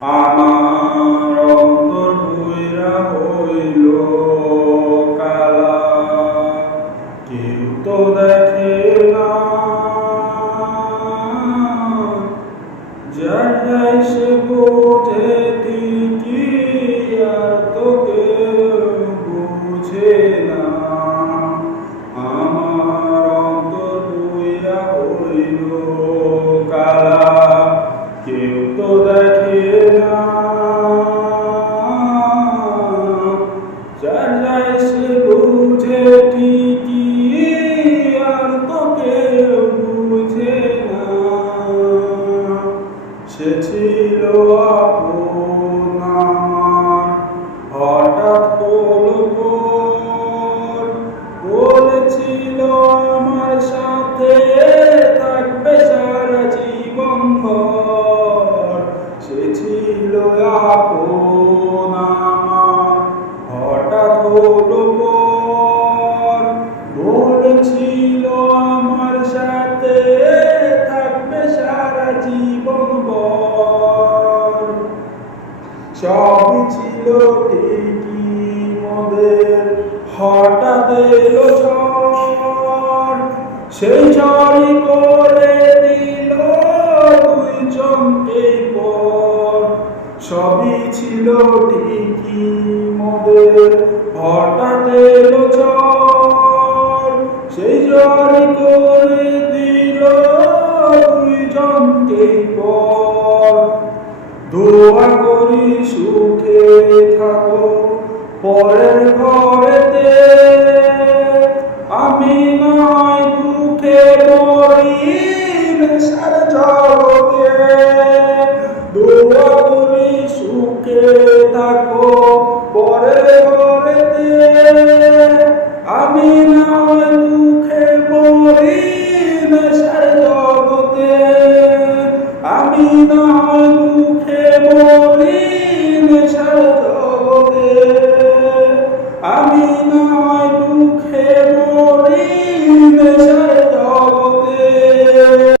আমার অন্তর ভুইরা হইল কালা, কেউ তো দেখে না। যার যায় সে বোঝে ঠিকই, আর তো কেউ বুঝে না। আমার অন্তর ভুইরা হইল কালা, কেউ তো দেখে না। যার যায় সে বুঝে ঠিকই, আর তো কেউ বুঝে না। সে ছিল আপন আমার, হঠাৎ হলো পর। বলেছিল আমার সাথে থাকবে সারা জীবন ভর। সে ছিল আপন আমার, হঠাৎ হলো পর। বলেছিল আমার সাথে থাকবে সারা জীবন ভর। সবই ছিল ঠিকই মোদের, হঠাৎ এলো ঝড়। সেই ঝড়ই করে দিল দুইজনকে পর। সবই ছিল ঠিকই মোদের, হঠাৎ এলো ঝড়। সেই ঝড়ই করে দিল দুইজনকে পর। দোয়া করি সুখে থাকো পরের ঘরেতে, আমি নয় দুঃখে মরি নেশার জগতে। দোয়া করি সুখে থাকো পরের ঘরেতে, আমি নয় দুঃখে মরি নেশার জগতে। আমি নয় দুঃখে মরি নেশার জগতে। আমি